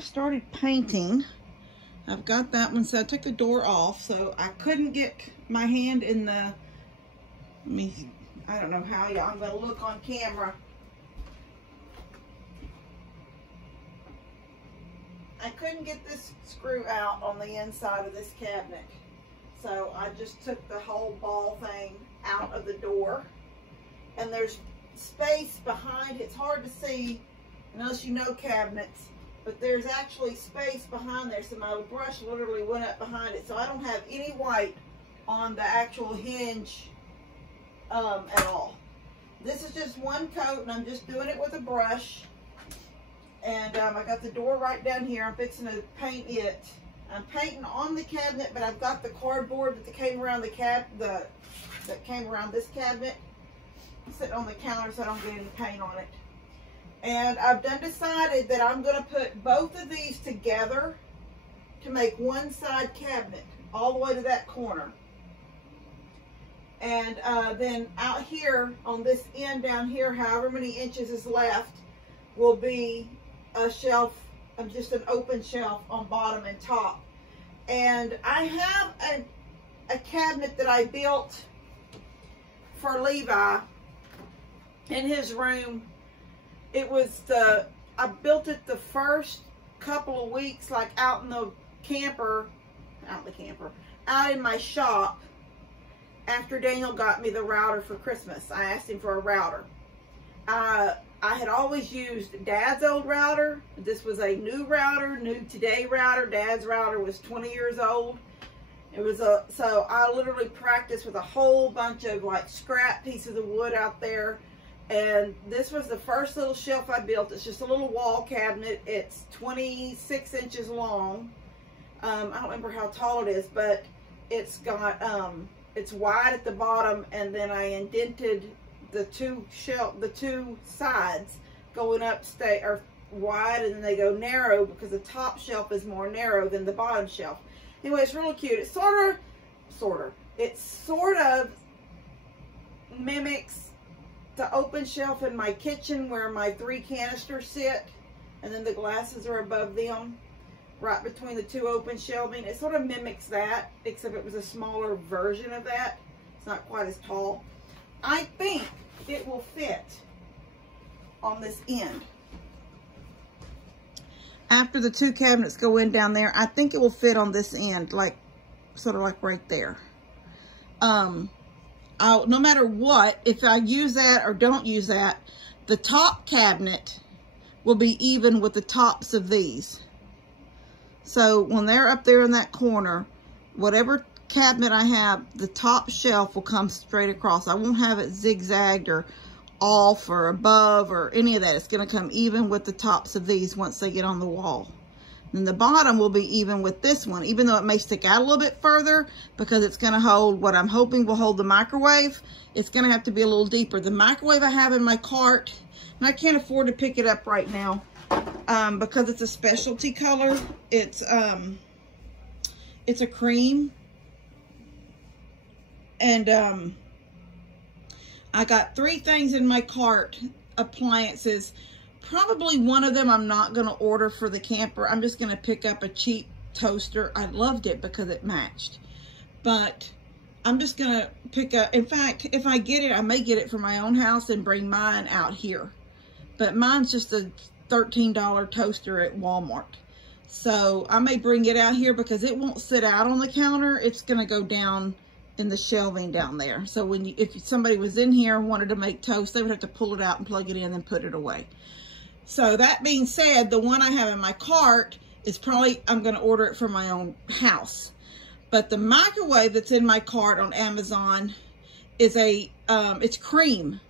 I've started painting. I've got that one, so I took the door off, so I couldn't get my hand in the, I don't know how I'm going to look on camera. I couldn't get this screw out on the inside of this cabinet. So I just took the whole ball thing out of the door. And there's space behind. It's hard to see unless you know cabinets. But there's actually space behind there. So my brush literally went up behind it. So I don't have any white on the actual hinge at all. This is just one coat and I'm just doing it with a brush. And I got the door right down here. I'm fixing to paint it. I'm painting on the cabinet, but I've got the cardboard that came around that came around this cabinet sitting on the counter so I don't get any paint on it. And I've decided that I'm going to put both of these together to make one side cabinet all the way to that corner. And then out here on this end down here, however many inches is left, will be a shelf, just an open shelf on bottom and top. And I have a cabinet that I built for Levi in his room. It was I built it the first couple of weeks, like out in the camper, out in my shop, after Daniel got me the router for Christmas. I asked him for a router. I had always used Dad's old router. This was a new router, new today router. Dad's router was 20 years old. It was so I literally practiced with a whole bunch of like scrap pieces of wood out there. And this was the first little shelf I built. It's just a little wall cabinet. It's 26 inches long. I don't remember how tall it is, but it's got, it's wide at the bottom, and then I indented the two sides going up are wide, and then they go narrow because the top shelf is more narrow than the bottom shelf. Anyway, it's really cute. It it sort of mimics the open shelf in my kitchen where my 3 canisters sit, and then the glasses are above them, right between the 2 open shelving. It sort of mimics that, except it was a smaller version of that. It's not quite as tall. I think it will fit on this end. After the 2 cabinets go in down there, I think it will fit on this end, like sort of like right there. No matter what, if I use that or don't use that, the top cabinet will be even with the tops of these. So when they're up there in that corner, whatever cabinet I have, the top shelf will come straight across. I won't have it zigzagged or off or above or any of that. It's going to come even with the tops of these once they get on the wall. And the bottom will be even with this one, even though it may stick out a little bit further because it's going to hold what I'm hoping will hold the microwave. It's going to have to be a little deeper. The microwave I have in my cart, and I can't afford to pick it up right now because it's a specialty color. It's a cream. And I got 3 things in my cart, appliances. Probably one of them I'm not going to order for the camper. I'm just going to pick up a cheap toaster. I loved it because it matched. But I'm just going to pick up, in fact, if I get it, I may get it for my own house and bring mine out here. But mine's just a $13 toaster at Walmart. So I may bring it out here because it won't sit out on the counter. It's going to go down in the shelving down there. So if somebody was in here and wanted to make toast, they would have to pull it out and plug it in and put it away. So that being said, the one I have in my cart is probably, I'm going to order it for my own house. But the microwave that's in my cart on Amazon is it's cream.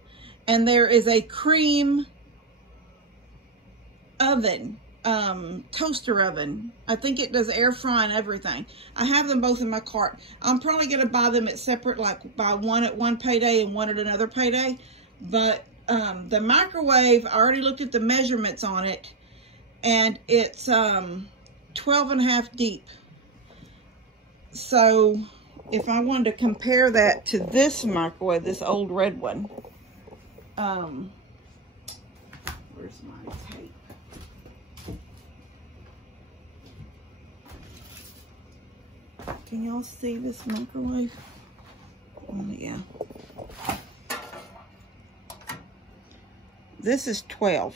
And there is a cream oven, toaster oven. I think it does air fry and everything. I have them both in my cart. I'm probably going to buy them at separate, like buy one at one payday and one at another payday. But the microwave, I already looked at the measurements on it, and it's 12.5 deep. So if I wanted to compare that to this microwave, this old red one, where's my tape? Can y'all see this microwave? Oh, yeah. This is 12.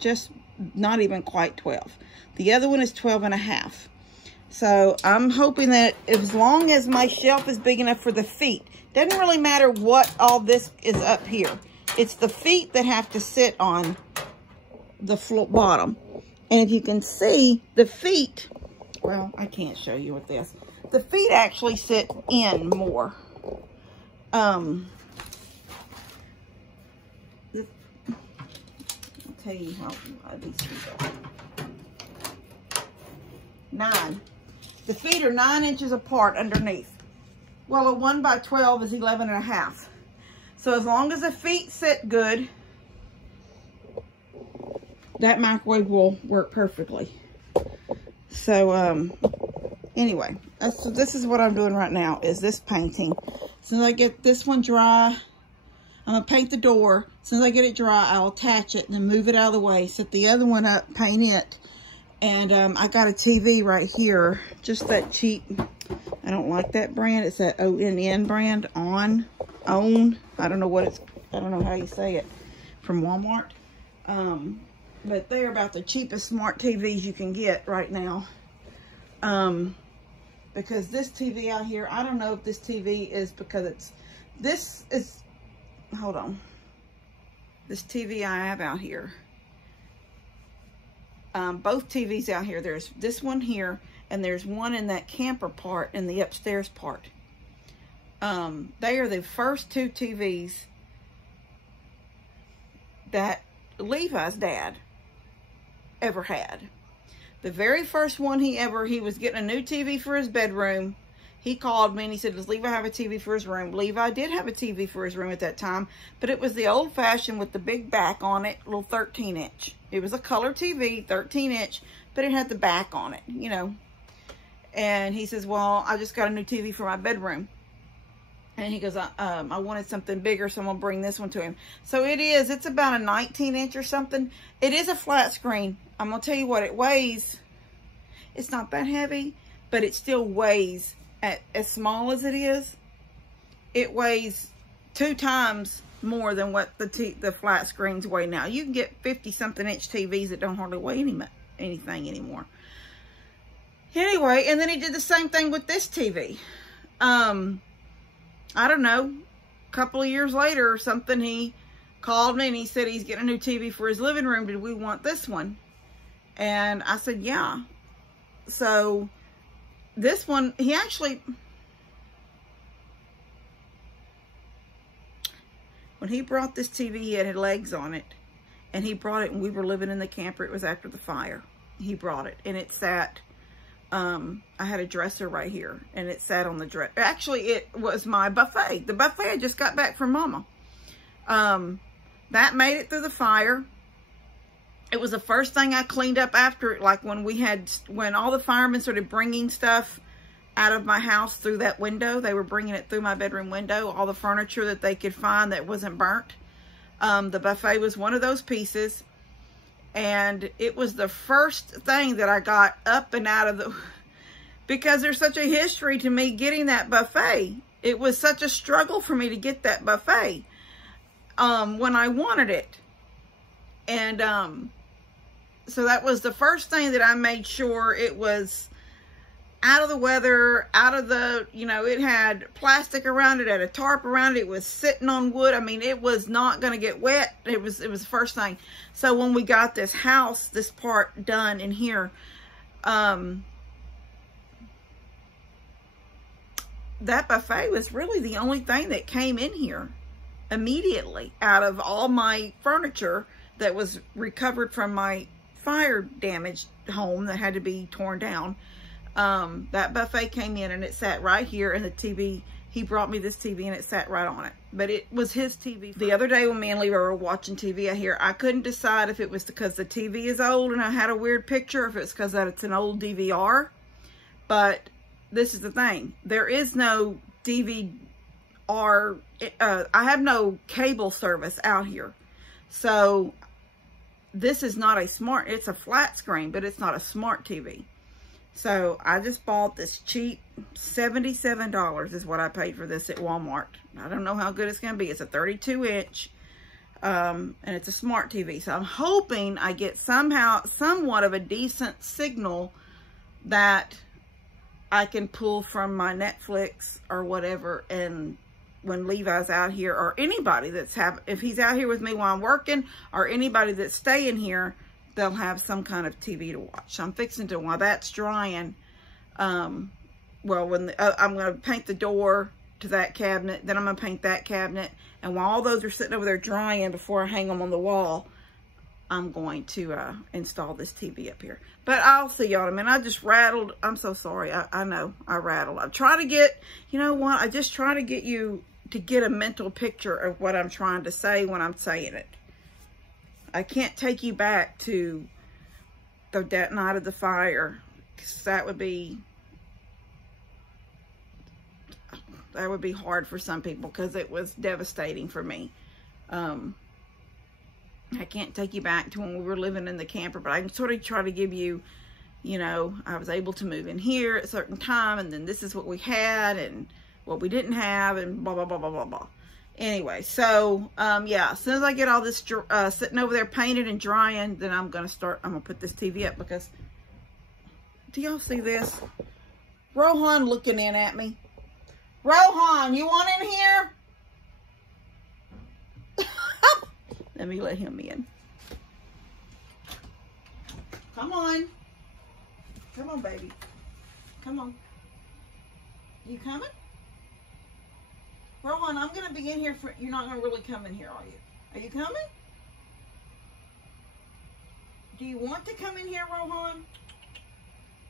Just not even quite 12. The other one is 12.5. So I'm hoping that as long as my shelf is big enough for the feet, doesn't really matter what all this is up here. It's the feet that have to sit on the floor bottom. And if you can see, the feet, well, I can't show you with this. The feet actually sit in more. I'll tell you how these feet are. 9. The feet are 9 inches apart underneath. Well, a 1 by 12 is 11.5. So as long as the feet sit good, that microwave will work perfectly. So, anyway, so this is what I'm doing right now, is this painting. As soon as I get this one dry, I'm going to paint the door. As soon as I get it dry, I'll attach it and then move it out of the way. Set the other one up, paint it. And I got a TV right here, just that cheap, I don't like that brand. It's that ONN brand, OWN. I don't know what it's, I don't know how you say it, from Walmart. But they're about the cheapest smart TVs you can get right now. Because this TV out here, I don't know if this TV is because it's, this is, hold on. This TV I have out here. Both TVs out here, there's this one here, and there's one in that camper part in the upstairs part. They are the first 2 TVs that Levi's dad ever had. The very first one he was getting a new TV for his bedroom. He called me and he said, does Levi have a TV for his room? Levi did have a TV for his room at that time, but it was the old fashioned with the big back on it, little 13-inch. It was a color TV, 13-inch, but it had the back on it, you know. And he says, well, I just got a new TV for my bedroom. And he goes, I wanted something bigger, so I'm going to bring this one to him. So it's about a 19-inch or something. It is a flat screen. I'm going to tell you what it weighs. It's not that heavy, but it still weighs. As small as it is, it weighs 2 times more than what the flat screens weigh now. You can get 50-something inch TVs that don't hardly weigh anything anymore. Anyway, and then he did the same thing with this TV. I don't know, a couple of years later or something, he called me and he said he's getting a new TV for his living room. Did we want this one? And I said, yeah. So this one, he actually, when he brought this TV, it had legs on it. And he brought it, and we were living in the camper. It was after the fire. He brought it, and it sat, I had a dresser right here, and it sat on the dresser. Actually, it was my buffet. The buffet I just got back from Mama. That made it through the fire. It was the first thing I cleaned up after it, like when all the firemen started bringing stuff out of my house through that window. They were bringing it through my bedroom window, all the furniture that they could find that wasn't burnt. The buffet was one of those pieces. And it was the first thing that I got up and out of the, because there's such a history to me getting that buffet. It was such a struggle for me to get that buffet when I wanted it. And so that was the first thing that I made sure it was out of the weather, out of the, you know, it had plastic around it, had a tarp around it, it was sitting on wood. I mean, it was not going to get wet. It was the first thing. So when we got this house, this part done in here, that buffet was really the only thing that came in here immediately out of all my furniture that was recovered from my fire damaged home that had to be torn down. That buffet came in and it sat right here, and the TV, he brought me this TV and it sat right on it. But it was his TV. The other day when me and Levi were watching TV out here, I couldn't decide if it was because the TV is old and I had a weird picture, or if it's because that it's an old DVR. But this is the thing. There is no DVR. I have no cable service out here. So this is not a smart, it's a flat screen, but it's not a smart TV. So I just bought this cheap, $77 is what I paid for this at Walmart. I don't know how good it's going to be. It's a 32-inch, and it's a smart TV. So I'm hoping I get somewhat of a decent signal that I can pull from my Netflix or whatever, and when Levi's out here, or anybody that's if he's out here with me while I'm working, or anybody that's staying here, they'll have some kind of TV to watch. I'm fixing to, while that's drying, well, when I'm going to paint the door to that cabinet, then I'm going to paint that cabinet, and while all those are sitting over there drying before I hang them on the wall, I'm going to install this TV up here. But I'll see y'all in a minute. I just rattled. I'm so sorry. I know I rattled. I'm trying to get, you know what? I just try to get you to get a mental picture of what I'm trying to say when I'm saying it. I can't take you back to that night of the fire, because that would be hard for some people, because it was devastating for me. I can't take you back to when we were living in the camper, but I can sort of try to give you, you know, I was able to move in here at a certain time, and then this is what we had and what we didn't have, and blah, blah, blah, blah, blah, blah. Anyway, so, yeah, as soon as I get all this sitting over there painted and drying, then I'm going to put this TV up, because, do y'all see this? Rohan looking in at me. Rohan, you want in here? Let me let him in. Come on. Come on, baby. Come on. You coming? Rohan, I'm going to be in here for... You're not going to really come in here, are you? Are you coming? Do you want to come in here, Rohan?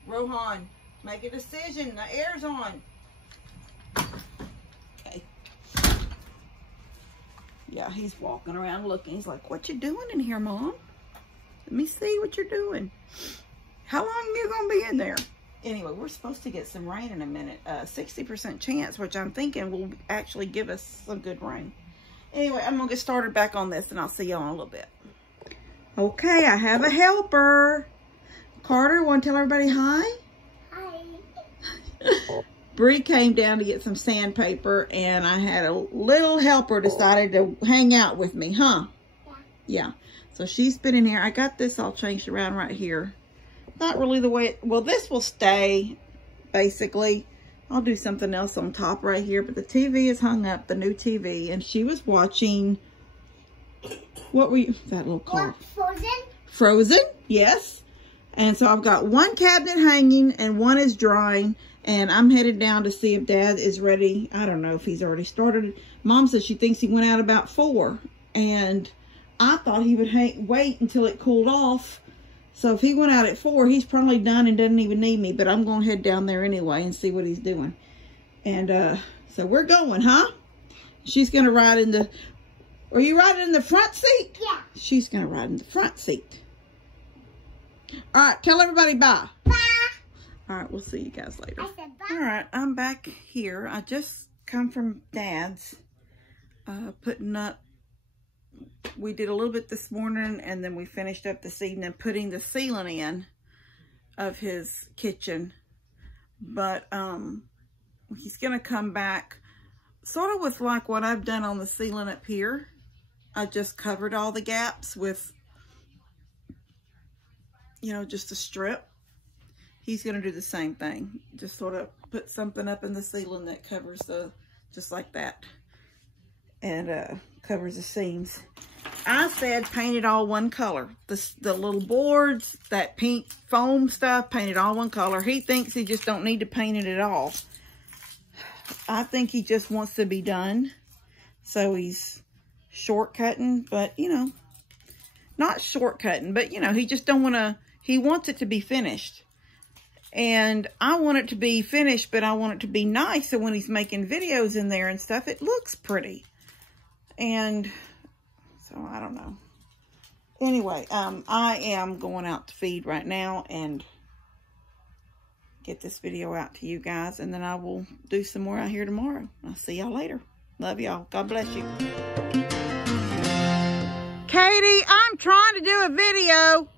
Rohan, make a decision. The air's on. Okay. Yeah, he's walking around looking. He's like, what you doing in here, Mom? Let me see what you're doing. How long are you going to be in there? Anyway, we're supposed to get some rain in a minute. 60% chance, which I'm thinking will actually give us some good rain. Anyway, I'm going to get started back on this, and I'll see y'all in a little bit. Okay, I have a helper. Carter, want to tell everybody hi? Hi. Bree came down to get some sandpaper, and I had a little helper decided to hang out with me, huh? Yeah. So she's been in here. I got this all changed around right here. Not really the way, well, this will stay, basically. I'll do something else on top right here, but the TV is hung up, the new TV, and she was watching, what were you, that little car? Frozen? Frozen, yes. And so I've got one cabinet hanging, and one is drying. And I'm headed down to see if Dad is ready. I don't know if he's already started. Mom says she thinks he went out about 4. And I thought he would wait until it cooled off. So if he went out at 4, he's probably done and doesn't even need me. But I'm going to head down there anyway and see what he's doing. And so we're going, huh? She's going to ride in the... Are you riding in the front seat? Yeah. She's going to ride in the front seat. All right, tell everybody bye. Bye. All right, we'll see you guys later. I said bye. All right, I'm back here. I just come from Dad's putting up. We did a little bit this morning, and then we finished up this evening putting the ceiling in of his kitchen. But he's going to come back sort of with like what I've done on the ceiling up here. I just covered all the gaps with, you know, just a strip. He's going to do the same thing. Just sort of put something up in the ceiling that covers the, just like that. And covers the seams. I said paint it all one color. The little boards, that pink foam stuff, paint it all one color. He thinks he just don't need to paint it at all. I think he just wants to be done. So he's shortcutting, but you know, not shortcutting, but you know, he just don't want to, he wants it to be finished. And I want it to be finished, but I want it to be nice. So when he's making videos in there and stuff, it looks pretty. And so I don't know. Anyway, I am going out to feed right now and get this video out to you guys. And then I will do some more out here tomorrow. I'll see y'all later. Love y'all. God bless you. Katie, I'm trying to do a video.